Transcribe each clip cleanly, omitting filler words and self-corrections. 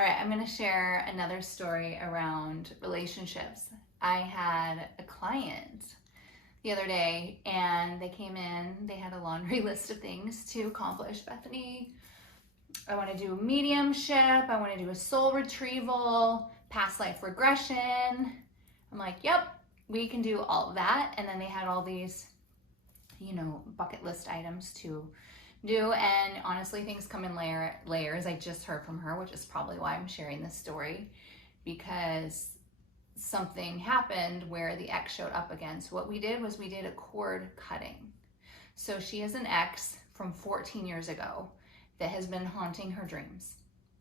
All right, I'm going to share another story around relationships. I had a client the other day and they came in, they had a laundry list of things to accomplish. Bethany, I want to do mediumship, I want to do a soul retrieval, past life regression. I'm like, yep, we can do all of that. And then they had all these, bucket list items to do, and honestly things come in layers. I just heard from her, which is probably why I'm sharing this story, because something happened where the ex showed up again. So what we did was we did a cord cutting. So she has an ex from 14 years ago that has been haunting her dreams.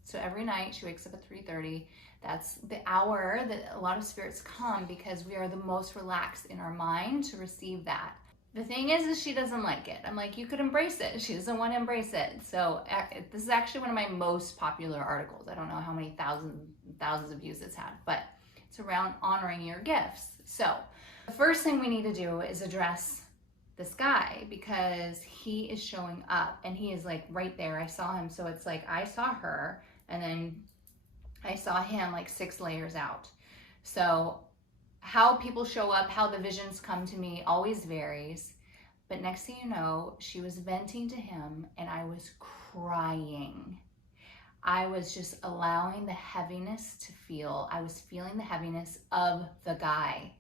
So every night she wakes up at 3:30. That's the hour that a lot of spirits come, because we are the most relaxed in our mind to receive that. The thing is she doesn't like it. I'm like, you could embrace it. She doesn't want to embrace it. So this is actually one of my most popular articles. I don't know how many thousands of views it's had, but it's around honoring your gifts. So the first thing we need to do is address this guy, because he is showing up and he is like right there. I saw him. So it's like I saw her and then I saw him like 6 layers out. So how people show up, how the visions come to me always varies. But next thing you know, she was venting to him and I was crying. I was just allowing the heaviness to feel. I was feeling the heaviness of the guy,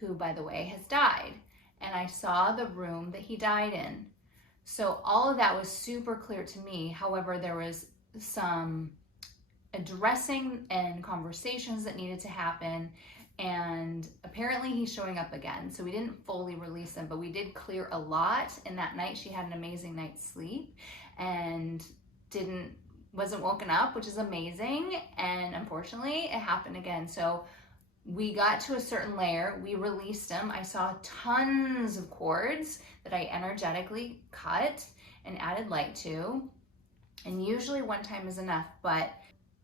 who, by the way, has died. And I saw the room that he died in. So all of that was super clear to me. However, there was some addressing and conversations that needed to happen. And apparently he's showing up again. So we didn't fully release him, but we did clear a lot. And that night she had an amazing night's sleep and wasn't woken up, which is amazing. And unfortunately it happened again. So we got to a certain layer, we released him. I saw tons of cords that I energetically cut and added light to. And usually one time is enough. But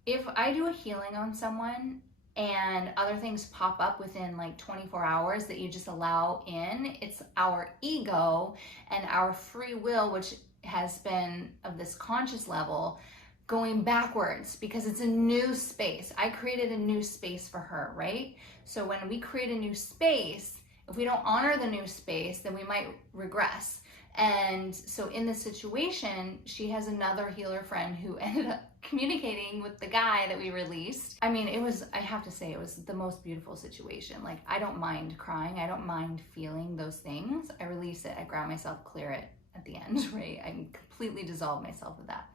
if I do a healing on someone and other things pop up within like 24 hours that you just allow in, it's our ego and our free will, which has been of this conscious level, going backwards, because it's a new space. I created a new space for her, right? So when we create a new space, if we don't honor the new space, then we might regress. And so in this situation, she has another healer friend who ended up communicating with the guy that we released. I mean, I have to say, it was the most beautiful situation. Like, I don't mind crying. I don't mind feeling those things. I release it. I ground myself, clear it at the end, right? I completely dissolve myself with that.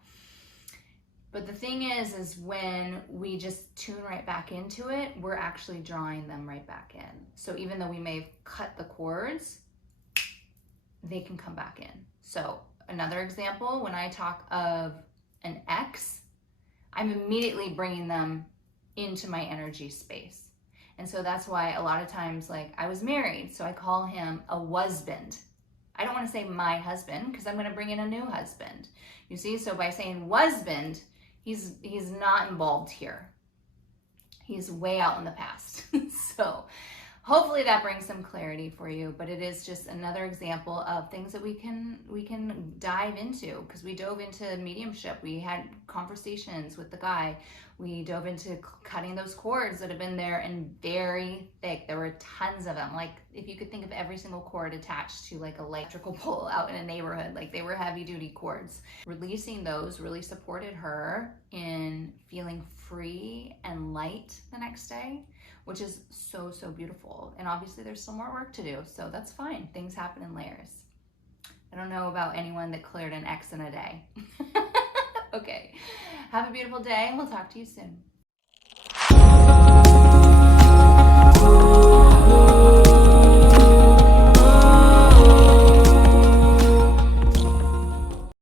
But the thing is when we just tune right back into it, we're actually drawing them right back in. So even though we may have cut the cords, they can come back in. So another example, when I talk of an ex, I'm immediately bringing them into my energy space. And so that's why a lot of times, like, I was married, so I call him a husband. I don't want to say my husband, because I'm going to bring in a new husband. You see, so by saying husband, he's not involved here. He's way out in the past. So hopefully that brings some clarity for you, but it is just another example of things that we can dive into, because we dove into mediumship. We had conversations with the guy. We dove into cutting those cords that have been there and very thick. There were tons of them. Like, if you could think of every single cord attached to like an electrical pole out in a neighborhood, like they were heavy duty cords. Releasing those really supported her in feeling free and light the next day, which is so, so beautiful. And obviously there's still more work to do, so that's fine. Things happen in layers. I don't know about anyone that cleared an ex in a day. Okay, have a beautiful day and we'll talk to you soon.